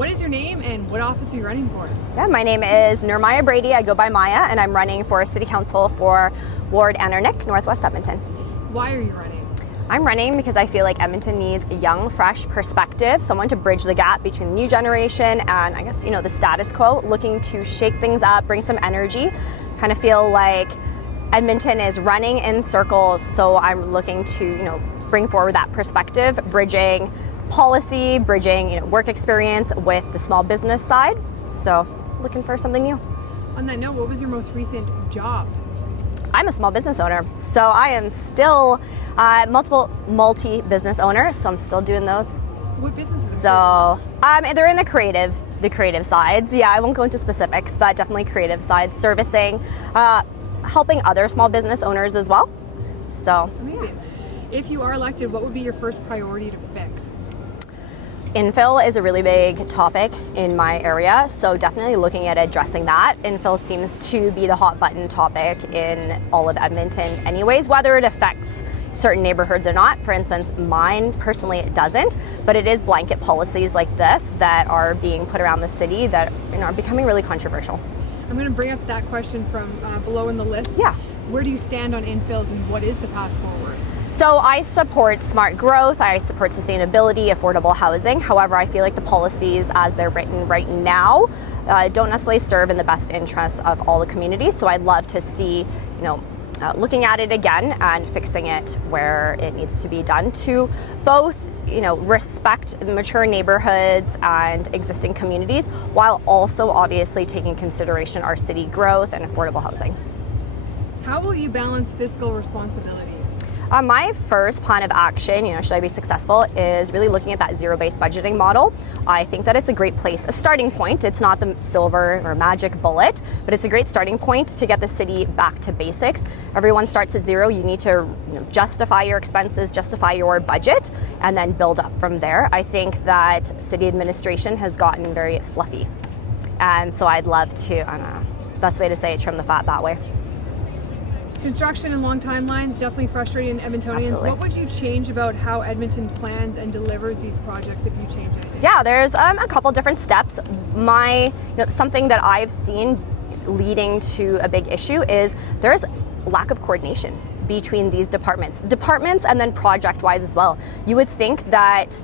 What is your name and what office are you running for? Yeah, my name is Nurmaiya BRADY. I go by Maya, and I'm running for City Council for Ward Anirniq, Northwest Edmonton. Why are you running? I'm running because I feel like Edmonton needs a young, fresh perspective, someone to bridge the gap between the new generation and I guess, the status quo, looking to shake things up, bring some energy. Kind of feel like Edmonton is running in circles, so I'm looking to, bring forward that perspective, bridging policy, bridging, work experience with the small business side. So looking for something new. On that note, what was your most recent job? I'm a small business owner, so I am still multi-business owner, so I'm still doing those. What businesses? So they're in the creative sides. Yeah, I won't go into specifics, but definitely creative sides, servicing, helping other small business owners as well. So amazing. If you are elected, what would be your first priority to fix? Infill is a really big topic in my area, so definitely looking at addressing that. Infill seems to be the hot button topic in all of Edmonton anyways, whether it affects certain neighborhoods or not. For instance, mine personally it doesn't, but it is blanket policies like this that are being put around the city that are becoming really controversial. I'm going to bring up that question from below in the list. Yeah. Where do you stand on infills and what is the path forward? So I support smart growth, I support sustainability, affordable housing. However, I feel like the policies as they're written right now don't necessarily serve in the best interests of all the communities. So I'd love to see, looking at it again and fixing it where it needs to be done to both, respect mature neighborhoods and existing communities while also obviously taking consideration our city growth and affordable housing. How will you balance fiscal responsibility? My first plan of action, should I be successful, is really looking at that zero-based budgeting model. I think that it's a great place, a starting point. It's not the silver or magic bullet, but it's a great starting point to get the city back to basics. Everyone starts at zero. You need to justify your expenses, justify your budget, and then build up from there. I think that city administration has gotten very fluffy. And so I'd love to, I don't know, best way to say it, trim the fat that way. Construction and long timelines, definitely frustrating Edmontonians. Absolutely. What would you change about how Edmonton plans and delivers these projects if you change anything? Yeah, there's a couple different steps. Something that I've seen leading to a big issue is there's lack of coordination between these departments and then project-wise as well. You would think that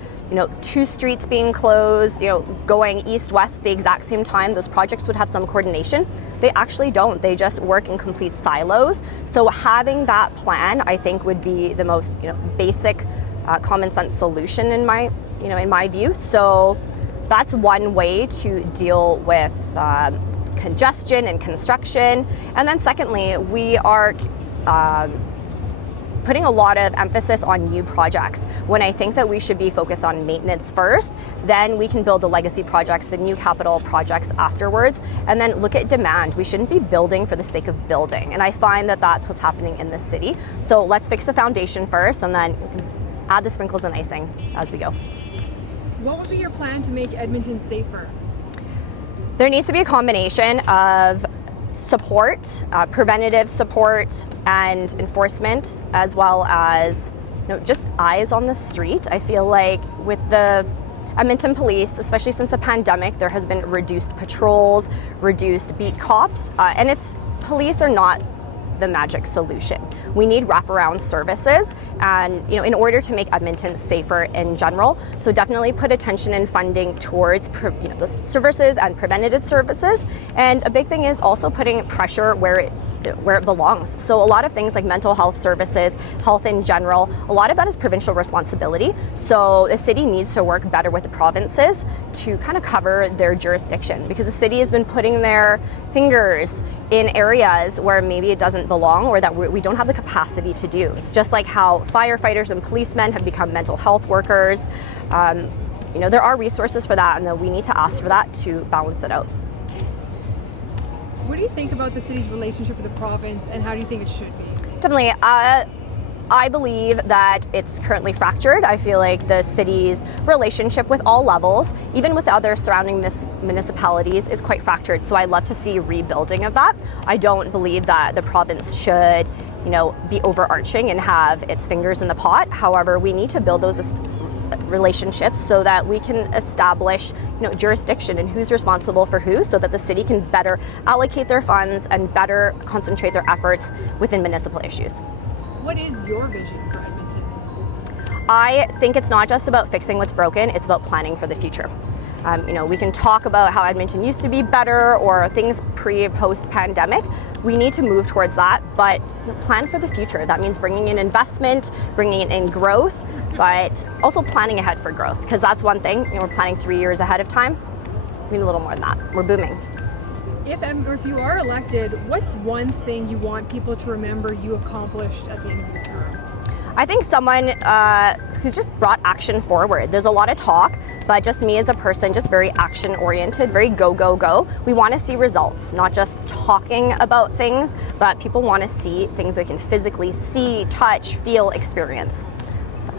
two streets being closed, going east-west at the exact same time, those projects would have some coordination. They actually don't. They just work in complete silos. So having that plan, I think, would be the most, basic, common sense solution in my view. So that's one way to deal with congestion and construction. And then secondly, we are putting a lot of emphasis on new projects when I think that we should be focused on maintenance first, then we can build the legacy projects, the new capital projects afterwards, and then look at demand. We shouldn't be building for the sake of building, and I find that that's what's happening in this city. So let's fix the foundation first and then add the sprinkles and icing as we go. What would be your plan to make Edmonton safer? There needs to be a combination of support, preventative support and enforcement, as well as just eyes on the street. I feel like with the Edmonton police, especially since the pandemic, there has been reduced patrols, reduced beat cops, and police are not the magic solution. We need wraparound services, and in order to make Edmonton safer in general. So definitely put attention and funding towards those services and preventative services. And a big thing is also putting pressure where it belongs. So a lot of things like mental health services, health in general, a lot of that is provincial responsibility. So the city needs to work better with the provinces to kind of cover their jurisdiction, because the city has been putting their fingers in areas where maybe it doesn't belong or that we don't have the capacity to do. It's just like how firefighters and policemen have become mental health workers. There are resources for that, and we need to ask for that to balance it out. What do you think about the city's relationship with the province, and how do you think it should be? Definitely. I believe that it's currently fractured. I feel like the city's relationship with all levels, even with other surrounding municipalities, is quite fractured. So I'd love to see rebuilding of that. I don't believe that the province should, be overarching and have its fingers in the pot. However, we need to build those relationships so that we can establish, jurisdiction and who's responsible for who, so that the city can better allocate their funds and better concentrate their efforts within municipal issues. What is your vision for Edmonton? I think it's not just about fixing what's broken, it's about planning for the future. We can talk about how Edmonton used to be better or things pre- post-pandemic. We need to move towards that, but plan for the future. That means bringing in investment, bringing in growth, but also planning ahead for growth, because that's one thing. We're planning 3 years ahead of time. We need a little more than that. We're booming. If you are elected, what's one thing you want people to remember you accomplished at the end of your term? I think someone who's just brought action forward. There's a lot of talk, but just me as a person, just very action oriented, very go, go, go. We want to see results, not just talking about things, but people want to see things they can physically see, touch, feel, experience. So.